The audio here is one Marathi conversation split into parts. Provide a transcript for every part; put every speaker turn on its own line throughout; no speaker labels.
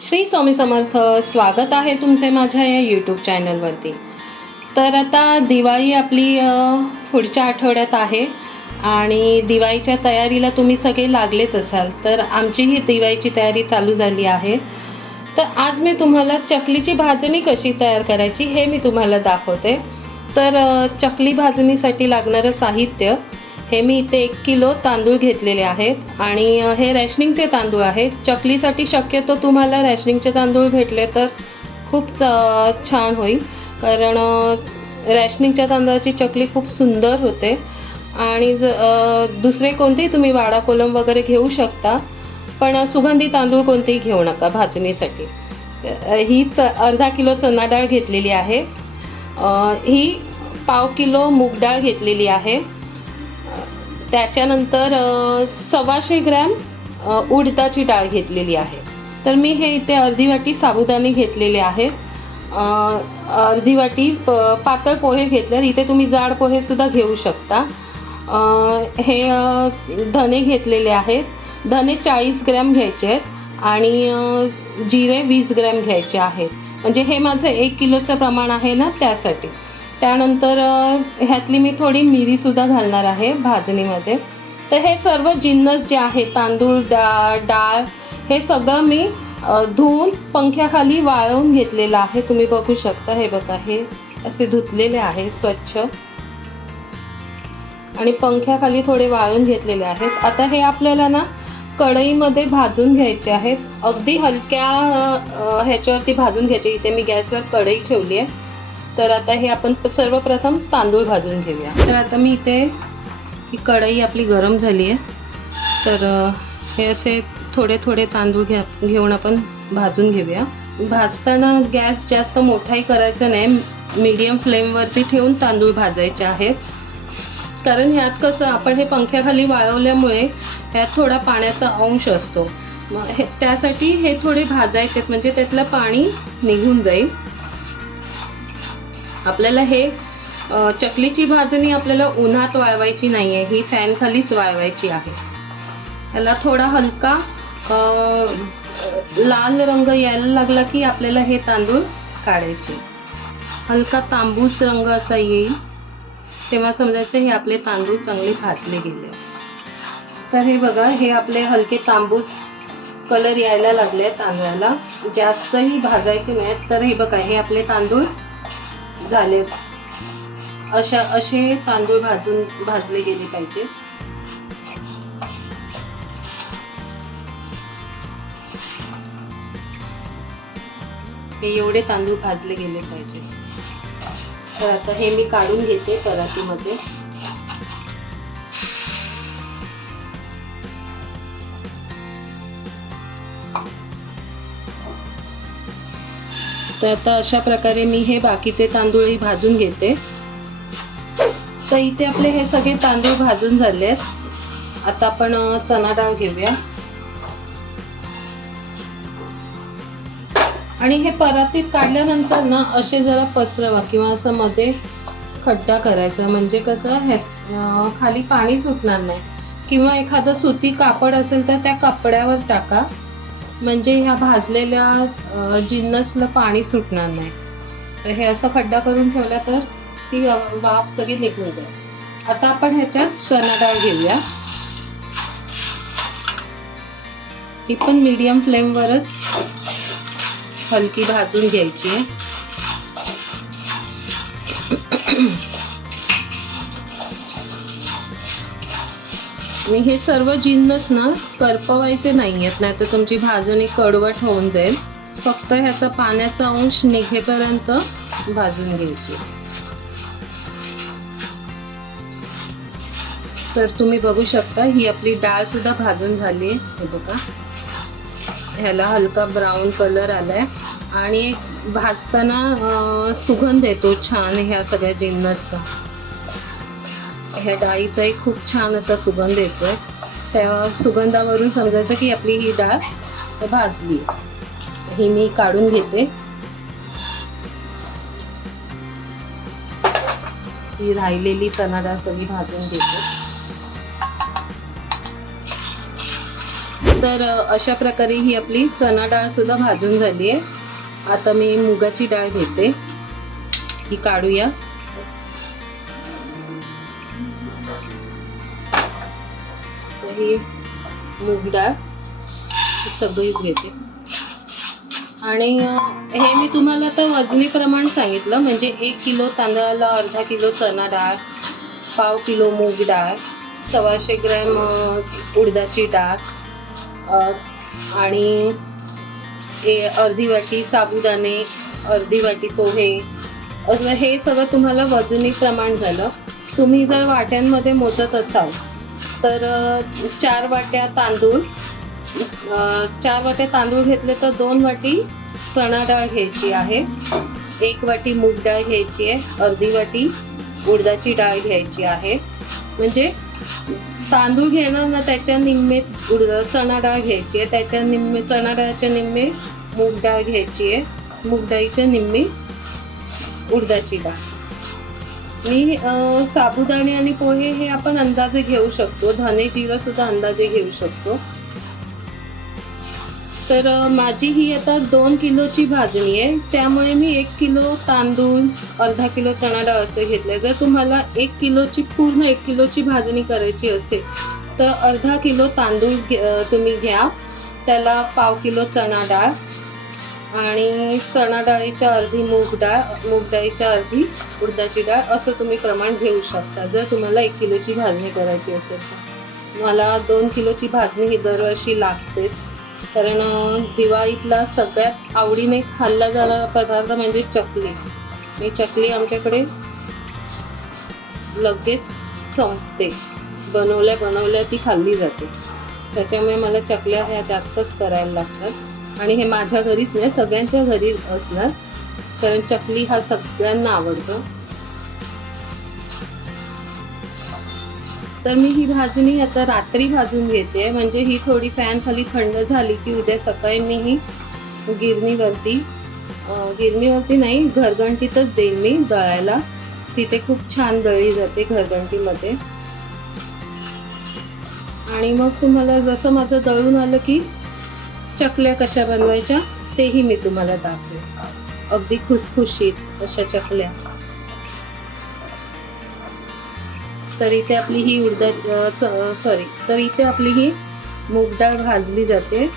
श्री स्वामी समर्थ स्वागत आहे तुमचे माझ्या या यूट्यूब चॅनलवरती तर आता दिवाळी आपली पुढच्या आठवड्यात आहे आणि दिवाळीच्या तयारीला तुम्ही सगळे लागलेच असाल. तर आमची ही दिवाळीची तयारी चालू झाली आहे. तर आज मी तुम्हाला चकलीची भाजणी कशी तयार करायची हे मी तुम्हाला दाखवते. तर चकली भाजणीसाठी लागणारं साहित्य हे मी इथे एक किलो तांदूळ घेतलेले आहेत. आणि हे रॅशनिंगचे तांदूळ आहेत. चकलीसाठी शक्यतो तुम्हाला रॅशनिंगचे तांदूळ भेटले तर खूप च- छान होईल. कारण रॅशनिंगच्या तांदळाची चकली खूप सुंदर होते. आणि ज दुसरे कोणतेही तुम्ही वाडा कोलम वगैरे घेऊ शकता. पण सुगंधी तांदूळ कोणतेही घेऊ नका भाजणीसाठी. ही च अर्धा किलो चना डाळ घेतलेली आहे. ही पाव किलो मूग डाळ घेतलेली आहे. त्याच्यानंतर सव्वाशे ग्रॅम उडदाची डाळ घेतलेली आहे. तर मी हे इथे अर्धी वाटी साबुदाणे घेतलेले आहेत. अर्धी वाटी प पातळ पोहे घेतले इथे तुम्ही जाड पोहेसुद्धा घेऊ शकता. हे धने घेतलेले आहेत. धने चाळीस ग्रॅम घ्यायचे आहेत आणि जिरे वीस ग्रॅम घ्यायचे आहेत. म्हणजे हे माझं एक किलोचं प्रमाण आहे ना त्यासाठी. त्यानंतर ह्यातली मी थोडी मिरीसुद्धा घालणार आहे भाजणीमध्ये. तर हे सर्व जिन्नस जे आहे तांदूळ डा डाळ हे सगळं मी धुवून पंख्याखाली वाळवून घेतलेलं आहे. तुम्ही बघू शकता हे बघा हे असे धुतलेले आहे स्वच्छ. आणि पंख्याखाली थोडे वाळून घेतलेले आहेत. आता हे आपल्याला ना कढईमध्ये भाजून घ्यायचे आहेत. अगदी हलक्या ह्याच्यावरती भाजून घ्यायचे. इथे मी गॅसवर कढई ठेवली आहे. तर आता हे आपण सर्वप्रथम तांदूळ भाजून घेऊया. तर आता मी इथे ही कढई आपली गरम झाली आहे. तर हे असे थोडे थोडे तांदूळ घ्या घेऊन आपण भाजून घेऊया. भाजताना गॅस जास्त मोठाही करायचा नाही. मीडियम फ्लेमवरती ठेवून तांदूळ भाजायचे आहेत. कारण ह्यात कसं आपण हे पंख्याखाली वाळवल्यामुळे ह्यात थोडा पाण्याचा अंश असतो. मग हे त्यासाठी हे थोडे भाजायचे म्हणजे त्यातलं पाणी निघून जाईल. आपल्याला हे चकलीची भाजणी आपल्याला उन्हात वाळवायची नाही आहे ही फॅनखालीच वाळवायची आहे. त्याला थोडा हलका लाल रंग यायला लागला की आपल्याला हे तांदूळ काढायचे. हलका तांबूस रंग असा येईल तेव्हा समजायचं हे आपले तांदूळ चांगले भाजले गेले. तर हे बघा हे आपले हलके तांबूस कलर यायला लागले तांदळाला. जास्तही भाजायचे नाहीत तर हे बघा हे आपले तांदूळ झाले अशा असे तांदूळ भाजून भाजले गेले पाहिजे. हे एवढे तांदूळ भाजले गेले पाहिजे. तर आता हे मी काढून घेते परातीमध्ये. तर आता अशा प्रकारे मी हे बाकीचे तांदूळही भाजून घेते. तर इथे आपले हे सगळे तांदूळ भाजून झाले आहेत. आता आपण चणा डाळ घेऊया. आणि हे परातीत काढल्यानंतर ना असे जरा पसरवा किंवा असं मध्ये खड्डा करायचा. म्हणजे कसं हे खाली पाणी सुटणार नाही. किंवा एखादं सुती कापड असेल तर त्या कपड्यावर टाका. म्हणजे ह्या भाजलेल्या जिन्नसला पाणी सुटणार नाही. तर हे असं खड्डा करून ठेवला तर ती वाफ सगळी निघून जाईल. आता आपण ह्याच्यात चना डाळ घेऊया. ही पण मीडियम फ्लेमवरच हलकी भाजून घ्यायची आहे. आणि हे सर्व जिन्नस ना करपवायचे नाही आहेत नाही तर तुमची भाजणी कडवट होऊन जाईल. फक्त ह्याचा पाण्याचा अंश निघेपर्यंत भाजून घ्यायची. तर तुम्ही बघू शकता ही आपली डाळ सुद्धा भाजून झाली आहे. हे बघा. ह्याला हलका ब्राऊन कलर आलाय. आणि एक भाजताना सुगंध येतो छान ह्या सगळ्या जिन्नसचा ह्या एक खूप छान असा सुगंध येतोय. त्या सुगंधावरून समजायचं की आपली ही डाळ भाजली. ही मी काढून घेते. ही राहिलेली चणा डाळ सगळी भाजून घेते. तर अशा प्रकारे ही आपली चणा डाळ सुद्धा भाजून झाली आहे आता मी मुगाची डाळ घेते. ही काढूया. ही मूग डाळ सगळीच घेते. आणि हे मी तुम्हाला आता वजनी प्रमाण सांगितलं म्हणजे एक किलो तांदळाला अर्धा किलो चणा डाळ पाव किलो मूग डाळ सव्वाशे ग्रॅम उडदाची डाळ आणि हे अर्धी वाटी साबुदाणे अर्धी वाटी पोहे असं हे सगळं तुम्हाला वजनी प्रमाण झालं. तुम्ही जर वाट्यांमध्ये मोजत असाल तर चार वाट्या तांदूळ. चार वाट्या तांदूळ घेतले तर दोन वाटी चणा डाळ घ्यायची आहे. एक वाटी मूग डाळ घ्यायची आहे. अर्धी वाटी उडदाची डाळ घ्यायची आहे. म्हणजे तांदूळ घेणार ना त्याच्या निम्मे उडद चणा डाळ घ्यायची आहे. त्याच्या निम्मे चणा डाळच्या निम्मे मूग डाळ घ्यायची आहे. मूग डाळीच्या निम्मी उडदाची डाळ. आणि साबुदाणे आणि पोहे हे आपण अंदाजे घेऊ शकतो. धने जिरं सुद्धा अंदाजे घेऊ शकतो. तर माझी ही आता दोन किलोची भाजणी आहे. त्यामुळे मी एक किलो तांदूळ अर्धा किलो चणा डाळ असं घेतलं जर तुम्हाला एक किलोची पूर्ण एक किलोची भाजणी करायची असेल तर अर्धा किलो तांदूळ तुम्ही घ्या. त्याला पाव किलो चणा डाळ आणि चणा डाळीच्या अर्धी मूग डाळ मूग डाळीच्या अर्धी उडदाची डाळ असं तुम्ही प्रमाण घेऊ शकता. जर तुम्हाला एक किलोची भाजणी करायची असेल तर. मला दोन किलोची भाजणी ही दरवर्षी लागतेच. कारण दिवाळीतला सगळ्यात आवडीने खाल्ला जाणारा पदार्थ म्हणजे चकली. आणि चकली आमच्याकडे लगेच संपते. बनवल्या बनवल्या ती खाल्ली जाते. त्याच्यामुळे मला चकल्या ह्या जास्तच करायला लागतात. आणि हे माझ्या घरीच नाही सगळ्यांच्या घरी असणार. कारण चकली हा सगळ्यांना आवडतो. तर मी ही भाजणी आता रात्री भाजून घेते. म्हणजे ही थोडी फॅन खाली थंड झाली की उद्या सकाळी मी ही गिरणीवरती गिरणीवरती नाही घरघंटीतच देईन मी दळायला. तिथे खूप छान दळली जाते घरघंटीमध्ये आणि मग तुम्हाला जसं माझं दळून आलं की चकल्या कशा बनवायच्या तेही मी तुम्हाला दाखवेन. अगदी खुसखुशीत अशा चकल्या. तर इथे आपली ही उडदा सॉरी तर इथे आपली ही मूग डाळ भाजली जाते.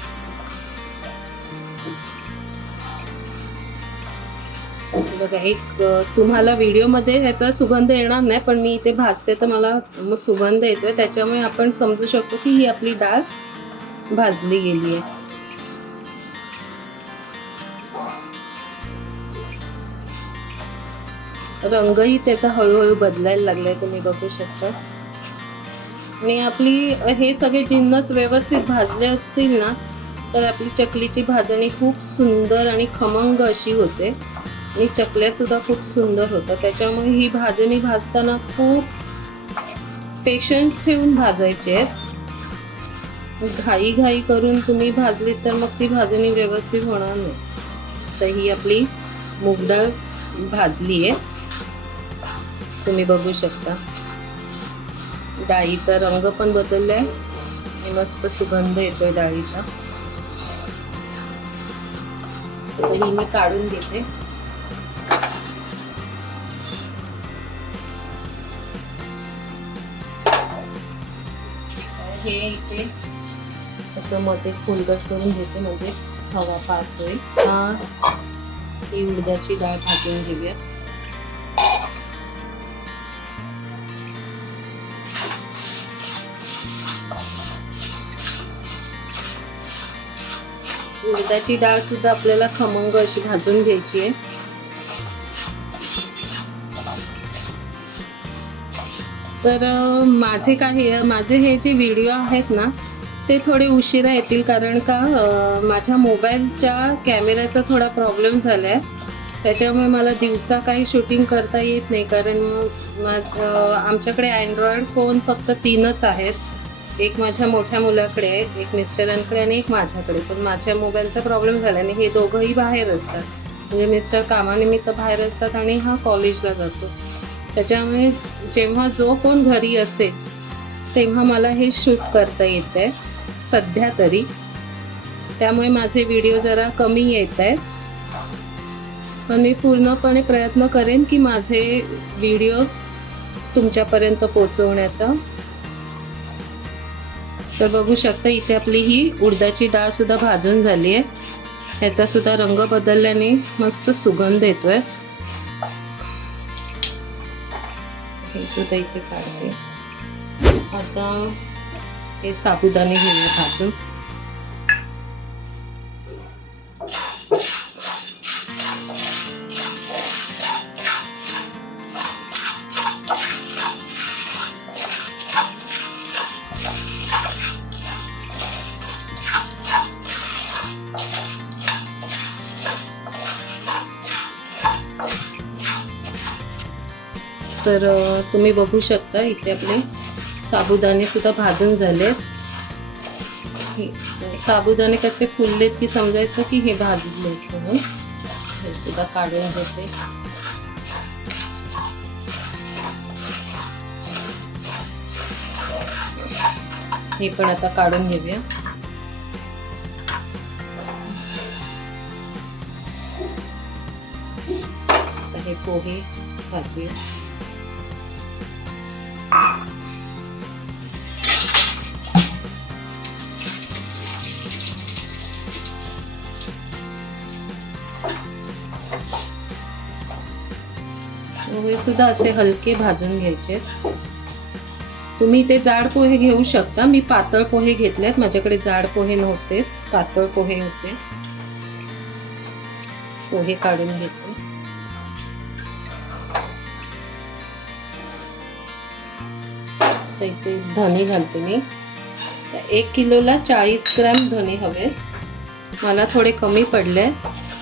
बघा एक तुम्हाला व्हिडिओमध्ये ह्याचा सुगंध येणार नाही पण मी इथे भाजते तर मला मग सुगंध येतोय. त्याच्यामुळे आपण समजू शकतो की ही आपली डाळ भाजली गेली आहे. रंगही त्याचा हळूहळू बदलायला लागलाय तुम्ही बघू शकता. आणि आपली हे सगळे जिन्नस व्यवस्थित भाजले असतील ना तर आपली चकलीची भाजणी खूप सुंदर आणि खमंग अशी होते. आणि चकल्या सुद्धा खूप सुंदर होतात. त्याच्यामुळे ही भाजणी भाजताना खूप पेशन्स ठेवून भाजायचे आहेत. घाई घाई करून तुम्ही भाजलीत तर मग ती भाजणी व्यवस्थित होणार नाही. तर ही आपली मूगडाळ भाजली आहे तुम्ही बघू शकता. डाळीचा रंग पण बदललाय. आणि मस्त सुगंध येतोय डाळीचा. तर ही मी काढून घेते. हे इथे असं मध्ये फुलगट करून घेते म्हणजे हवा पास होईल. हा ही उडदाची डाळ भाजून घेऊया. उडदाची डाळ सुद्धा आपल्याला खमंग अशी भाजून घ्यायची आहे. तर माझे काही माझे हे जे व्हिडिओ आहेत ना ते थोडे उशिरा येतील कारण का माझ्या मोबाईलच्या कॅमेऱ्याचा थोडा प्रॉब्लेम झाला आहे त्याच्यामुळे मला दिवसा काही शूटिंग करता येत नाही कारण मग आमच्याकडे अँड्रॉइड फोन फक्त तीनच आहेत. एक माझ्या मोठ्या मुलाकडे एक मिस्टरांकडे आणि एक माझ्याकडे. पण माझ्या मोबाईलचा प्रॉब्लेम झाला आणि हे दोघंही बाहेर असतात. म्हणजे मिस्टर कामानिमित्त बाहेर असतात आणि हा कॉलेजला जातो. त्याच्यामुळे जेव्हा जो कोण घरी असेल तेव्हा मला हे शूट करता येत आहे सध्या तरी. त्यामुळे माझे व्हिडिओ जरा कमी येत आहेत पण मी पूर्णपणे प्रयत्न करेन की माझे व्हिडिओ तुमच्यापर्यंत पोचवण्याचा तर बघू शकता इथे आपली ही उडदाची डाळ सुद्धा भाजून झाली आहे. ह्याचा सुद्धा रंग बदलल्याने मस्त सुगंध येतोय. हे सुद्धा इथे काढते. आता हे साबुदाणे घेऊया भाजून. तर तुम्ही बघू शकता इथे आपले साबुदाणे सुद्धा भाजून झालेत. साबुदाणे कसे फुललेत की समजायचं की हे भाजले म्हणून हे सुद्धा काढून घेते. हे पण आता काढून घेऊया. हे पोहे भाजूया. सुद्धा असे हलके भाजून घ्यायचे. तुम्ही ते जाड पोहे घेऊ शकता. मी पातळ पोहे घेतलेत. माझ्याकडे जाड पोहे नव्हते. पातळ पोहे होते. पोहे काढून घेते. इथे धने घालते मी. एक किलोला चाळीस ग्रॅम धने हवे. मला थोडे कमी पडले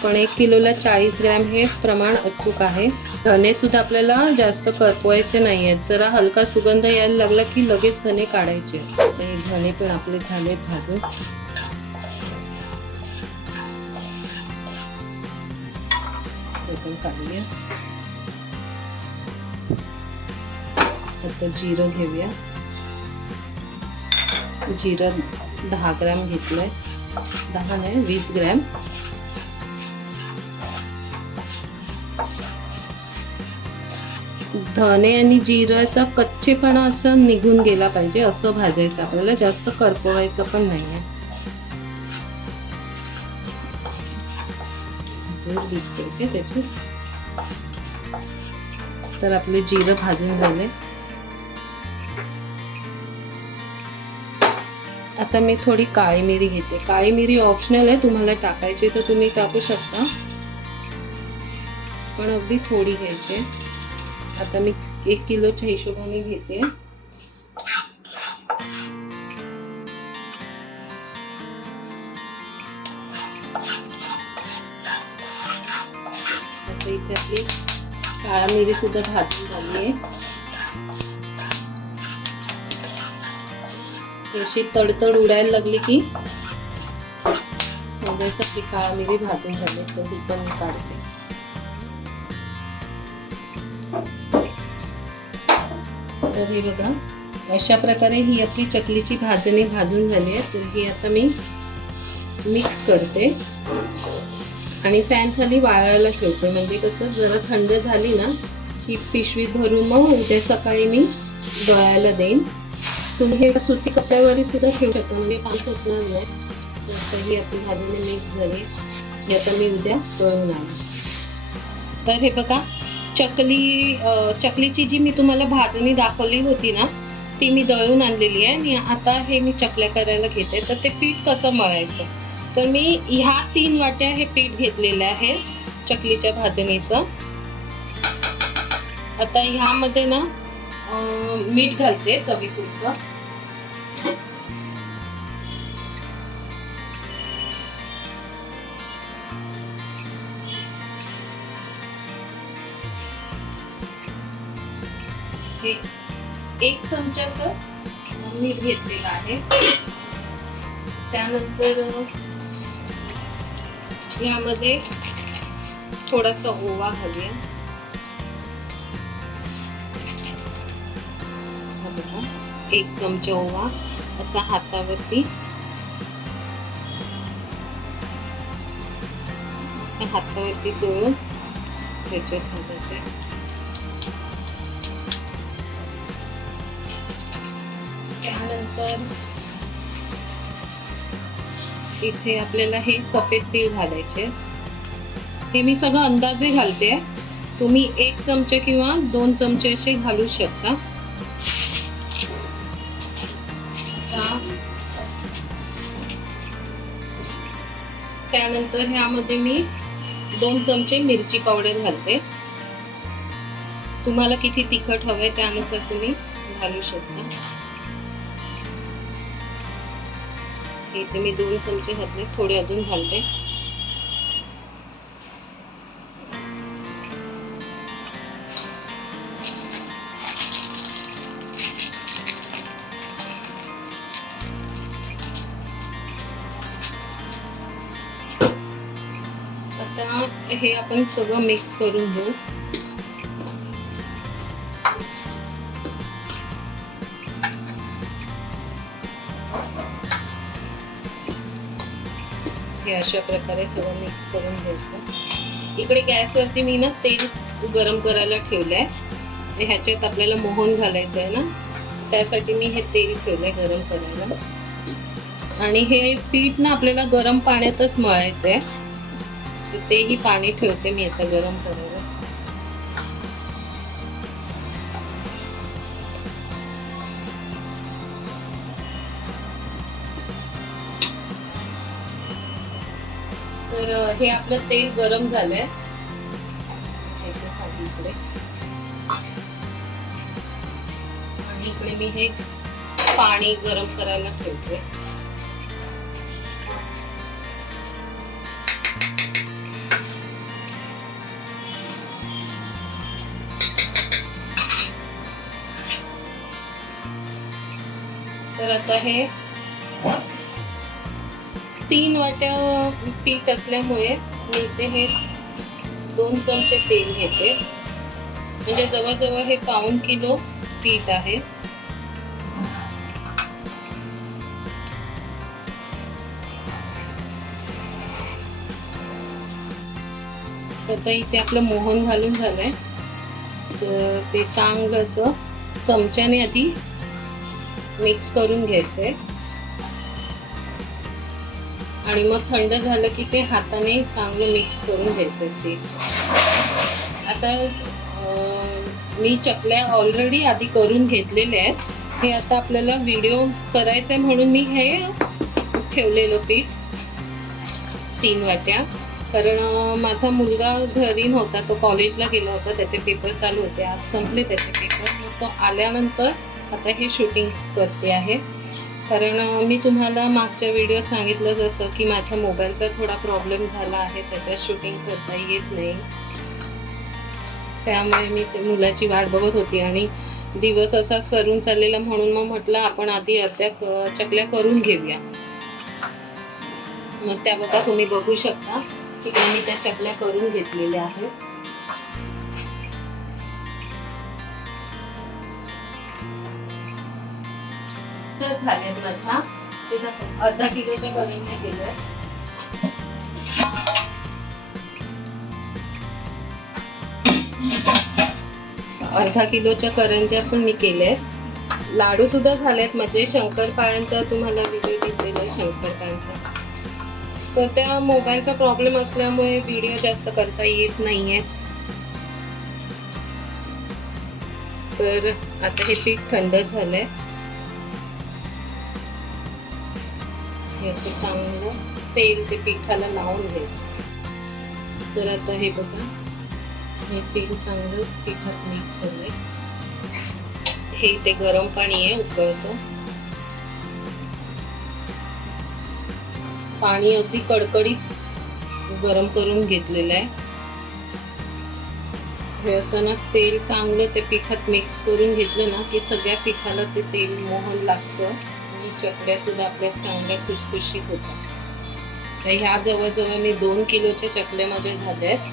पण एक किलोला चाळीस ग्रॅम हे प्रमाण अचूक आहे. धने सुद्धा आपल्याला जास्त करपवायचे नाही आहेत जरा हलका सुगंध यायला लागला की लगेच धने काढायचे. तर धने पण आपले झालेत भाजून. ते पण काढूया. आता जिरं घेऊया. जिरं दहा ग्रॅम घेतलंय. दहा नाही वीस ग्रॅम. धने आणि जिऱ्याचा कच्चेपणा असं निघून गेला पाहिजे असं भाजायचं. आपल्याला जास्त करपवायचं पण नाहीये. त्याची तर आपले जिरं भाजून झाले. आता मी थोडी काळी मिरी घेते. काळी मिरी ऑप्शनल आहे तुम्हाला टाकायची तर तुम्ही टाकू शकता. पण अगदी थोडी घ्यायची आता मी एक किलोच्या हिशोबाने घेते. आता इथे आपली काळा मिरी सुद्धा भाजून झाली आहे अशी तडतड उडायला लागली की समजायचं आपली काळा मिरी भाजून झाली तर ही पण मी काढते. तर हे बघा. अशा प्रकारे ही आपली चकलीची भाजणी भाजून झाली आहे. तर ही आता मी मिक्स करते. आणि फॅन खाली वाळायला ठेवते. म्हणजे कसं जरा थंड झाली ना की पिशवी भरून मग उद्या सकाळी मी दळायला देईन. तुम्ही हे सुती कपड्यावरही सुद्धा ठेवू शकता. म्हणजे पाणी सुटणार नाही. तर ही आपली भाजणी मिक्स झाली. ही आता मी उद्या दळून आणेन तर हे बघा चकली चकलीची जी मी तुम्हाला भाजणी दाखवली होती ना ती मी दळून आणलेली आहे आणि आता हे मी चकल्या करायला घेते. तर ते पीठ कसं मळायचं? तर मी ह्या तीन वाट्या हे पीठ घेतलेलं आहे चकलीच्या भाजणीचं. आता ह्यामध्ये ना मीठ घालते चवीपुरतं. एक चमचा मीठ घेतलेलं आहे. त्यानंतर यामध्ये थोडासा ओवा घालूया. एक चमचा ओवा असा हातावरती. असा हातावरती चोळून त्याच्यात घालायचं त्यानंतर इथे आपल्याला हे सफेद तीळ घालायचे. हे मी सगळं अंदाजे घालते. तुम्ही एक चमचे किंवा दोन चमचे असे घालू शकता. त्यानंतर ह्यामध्ये मी दोन चमचे मिरची पावडर घालते. तुम्हाला किती तिखट हवे त्यानुसार तुम्ही घालू शकता. इथे मी दोन चमचे घातले थोडे अजून घालते. आता हे आपण सगळं मिक्स करून घेऊ. अशा प्रकारे सगळं मिक्स करून घ्यायचं. इकडे गॅसवरती मी ना तेल गरम करायला ठेवलंय. म्हणजे ह्याच्यात आपल्याला मोहन घालायचं आहे ना त्यासाठी मी हे तेल ठेवलंय गरम करायला. आणि हे पीठ ना आपल्याला गरम पाण्यातच मळायचं आहे तर तेही पाणी ठेवते मी आता गरम करायला. तर हे आपलं तेल गरम झालंय. इकडे आणि इकडे मी हे पाणी गरम करायला ठेवते. तर आता हे तीन वाट्या पीठ असल्यामुळे मी इथे हे दोन चमचे तेल घेते. म्हणजे जवळजवळ हे पाऊन किलो पीठ आहे. आता इथे आपलं मोहन घालून झालंय. तर ते चांगलं असं चमच्याने आधी मिक्स करून घ्यायचंय. आणि मग थंड झालं की ते हाताने चांगलं मिक्स करून घ्यायचं ते. आता मी चकल्या ऑलरेडी आधी करून घेतलेल्या आहेत. हे आता आपल्याला व्हिडिओ करायचा आहे म्हणून मी हे ठेवलेलं पीठ. तीन वाट्या. कारण माझा मुलगा घरी नव्हता तो कॉलेजला गेला होता त्याचे पेपर चालू होते. आज संपले त्याचे पेपर मग तो आल्यानंतर आता हे शूटिंग करते आहे. कारण मी तुम्हाला मागच्या व्हिडिओ सांगितलं जसं की माझ्या मोबाईलचा थोडा प्रॉब्लेम झाला आहे त्याच्यात शूटिंग करता येत नाही. त्यामुळे मी ते मुलाची वाट बघत होती आणि दिवस असा सरून चाललेला म्हणून मग म्हटलं आपण आधी अर्ध्या चकल्या करून घेऊया. मग त्या बघा तुम्ही बघू शकता की मी त्या चकल्या करून घेतलेल्या आहेत. तर झाल्यात माझ्या. अर्धा किलोच्या कमीने केलंय. अर्धा किलोच्या करंज्या पण मी केल्यात. लाडू सुद्धा झालेत म्हणजे शंकरपाळ्यांचा तुम्हाला व्हिडिओ दिसलेला शंकरपाळ्यांचा तर त्या मोबाईलचा प्रॉब्लेम असल्यामुळे व्हिडिओ जास्त करता येत नाहीये. तर आता हे पीठ थंड झालंय. हे असं चांगलं तेल ते पिठाला लावून घ्यायचं तर आता हे बघा हे तेल चांगलं पिठात मिक्स झालंय. हे ते गरम पाणी आहे उकळतं. पाणी अगदी कडकडीत गरम करून घेतलेलं आहे. हे असं ना तेल चांगलं ते पिठात मिक्स करून घेतलं ना की सगळ्या पिठाला ते तेल मोहन लागतं. चकल्या सुद्धा आपल्या चांगल्या खुसखुशीत होतात. तर ह्या जवळजवळ मी दोन किलोच्या चकल्या माझ्या झाल्यात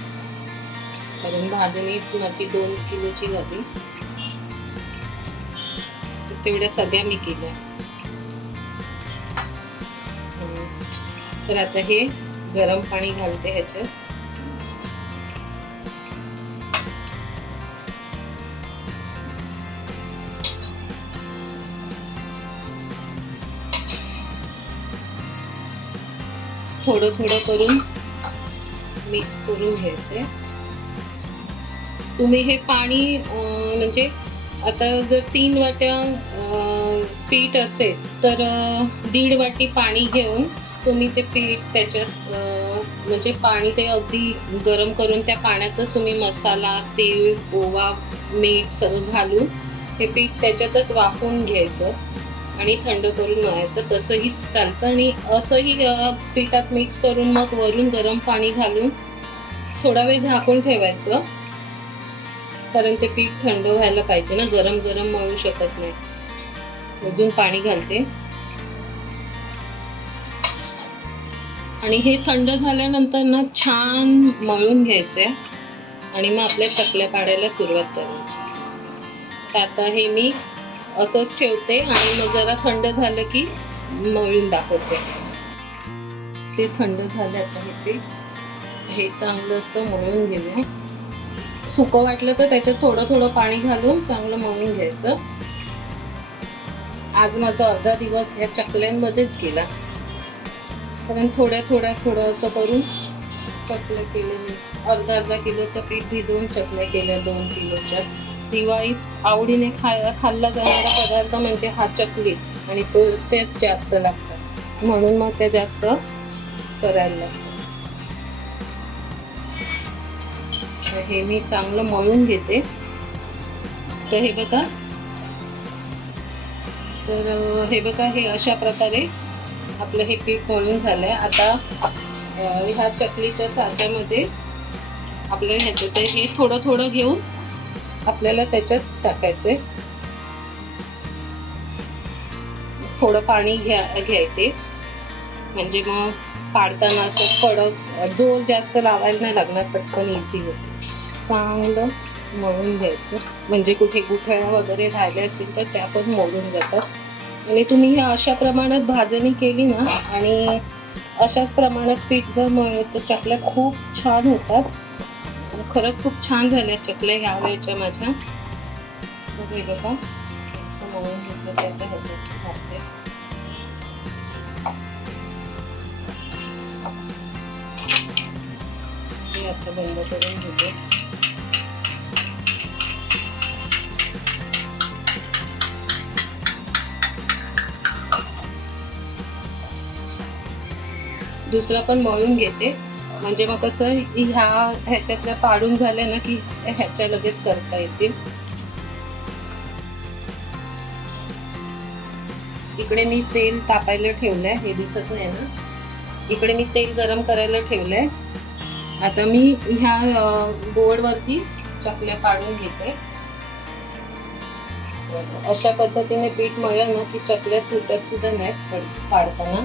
कारण भाजणी माझी दोन किलोची झाली. तेवढ्या सगळ्या मी केल्या. तर आता हे गरम पाणी घालते ह्याच्यात. थोडं थोडं करून मिक्स करून घ्यायचे तुम्ही हे पाणी म्हणजे आता जर तीन वाट्या पीठ असेल तर दीड वाटी पाणी घेऊन तुम्ही ते पीठ त्याच्यात म्हणजे पाणी ते अगदी गरम करून त्या पाण्यातच तुम्ही मसाला तेल ओवा मीठ सगळं घालून हे पीठ त्याच्यातच वाफवून घ्यायचं. आणि थंड करून मळायचं तसंही चालतं. आणि असंही पिठात मिक्स करून मग वरून गरम पाणी घालून थोडा वेळ झाकून ठेवायचं. कारण ते पीठ थंड व्हायला पाहिजे ना गरम गरम मळू शकत नाही. अजून पाणी घालते. आणि हे थंड झाल्यानंतर ना छान मळून घ्यायचंय. आणि मग आपल्या चकल्या पाडायला सुरुवात करायची. तर आता हे मी असंच ठेवते आणि मग जरा थंड झालं की मळून दाखवते. ते थंड झालं आता हे हे चांगलं असं मळून घेऊया सुकं वाटलं तर त्याच्यात थोडं थोडं पाणी घालून चांगलं मळून घ्यायचं. आज माझा अर्धा दिवस ह्या चकल्यांमध्येच गेला. कारण थोड्या थोड्या थोडं असं करून चकल्या केल्या मी. अर्धा अर्धा किलोचं पीठ भिजवून चकल्या केल्या दोन किलोच्या. दिवाळीत आवडीने खायला खाल्ला जाणारा पदार्थ म्हणजे हा चकली. आणि तो तेच जास्त लागतात. म्हणून मग ते जास्त करायला लागतं हे मी चांगलं मळून घेते. तर हे बघा. तर हे बघा हे अशा प्रकारे आपलं हे पीठ मळून झालंय. आता ह्या चकलीच्या साच्यामध्ये आपल्या ते हे थोडं थोडं घेऊन आपल्याला त्याच्यात टाकायचे थोडं पाणी घ्या घ्यायचे. म्हणजे मग पाडताना असं कडक जोर जास्त लावायला नाही लागणार पटकन इझी होते चांगलं मळून घ्यायचं. म्हणजे कुठे गुठळ्या वगैरे राहिल्या असतील तर त्या पण मोडून जातात. आणि तुम्ही हे अशा प्रमाणात भाजणी केली ना आणि अशाच प्रमाणात पीठ जर मळलं तर चकल्या खूप छान होतात. खरंच खूप छान झाल्या चकल्या ह्या वेळेच्या माझ्या. तर हे बघा. असं मळून घेतलं ते आता ह्याच्यात घालते. हे आता बंद करून घेते. दुसरा पण मळून घेते. म्हणजे मग कसं ह्या ह्याच्यातल्या पाडून झाल्या ना की ह्याच्या लगेच करता येतील इकडे मी तेल तापायला ठेवलंय हे दिसत नाही ना. इकडे मी तेल गरम करायला ठेवलंय. आता मी ह्या बोर्ड वरती चकल्या पाडून घेते. अशा पद्धतीने पीठ मळलं ना की चकल्या तुटत सुद्धा नाहीत पाडताना.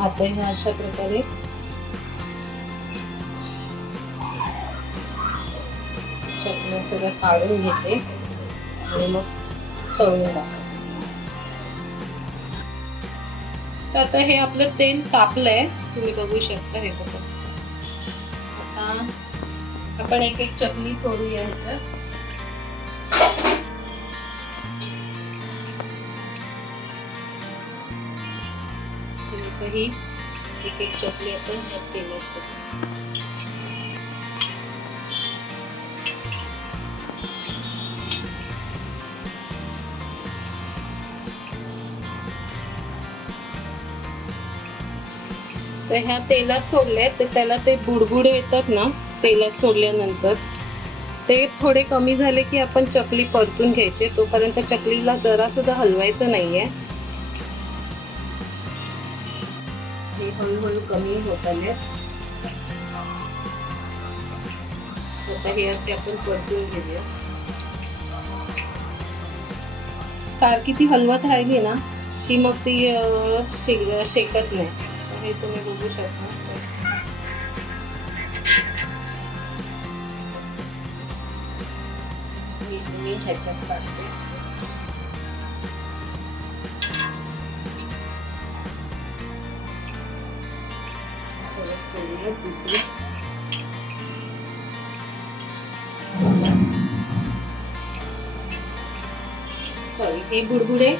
आता ह्या अशा प्रकारे चटण्या सगळ्या काढून घेते आणि मग तळून टाकते. तर आता हे आपलं तेल तापलंय. तुम्ही बघू शकता हे बघा. आता आपण एक एक चटणी सोडूया ह्याच्यात ही एक एक चकली आपण ह्या तेलात सोडू तर ह्या तेलात सोडल्या तर त्याला ते बुडबुडे येतात ना तेलात सोडल्यानंतर. ते थोडे कमी झाले की आपण चकली परतून घ्यायचे तोपर्यंत चकलीला जरा सुद्धा हलवायचं नाहीये. हळूहळू कमी होत आले. आता हे असे आपण परतून घेऊया. सारखी ती हलवत राहिली ना की मग ती शेक शेकत नाही. हे तुम्ही बघू शकता. मी ह्याच्यात टाकते सोडूया दुसरी सॉरी हे बुडबुडे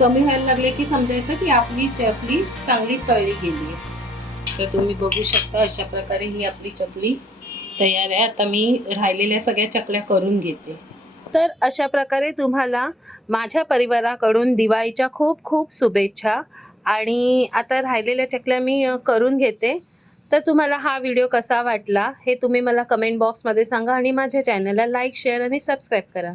कमी व्हायला लागले की समजायचं की आपली चकली चांगली तळली गेली आहे. तर तुम्ही बघू शकता अशा प्रकारे ही आपली चकली तयार आहे. आता मी राहिलेल्या सगळ्या चकल्या करून घेते. तर अशा प्रकारे तुम्हाला माझ्या परिवाराकडून दिवाळीच्या खूप खूप शुभेच्छा. आणि आता राहिलेल्या चकल्या मी करून घेते. तर तुम्हाला हा व्हिडिओ कसा वाटला हे तुम्ही मला कमेंट बॉक्समध्ये सांगा आणि माझ्या चॅनलला लाईक शेअर आणि सबस्क्राईब करा.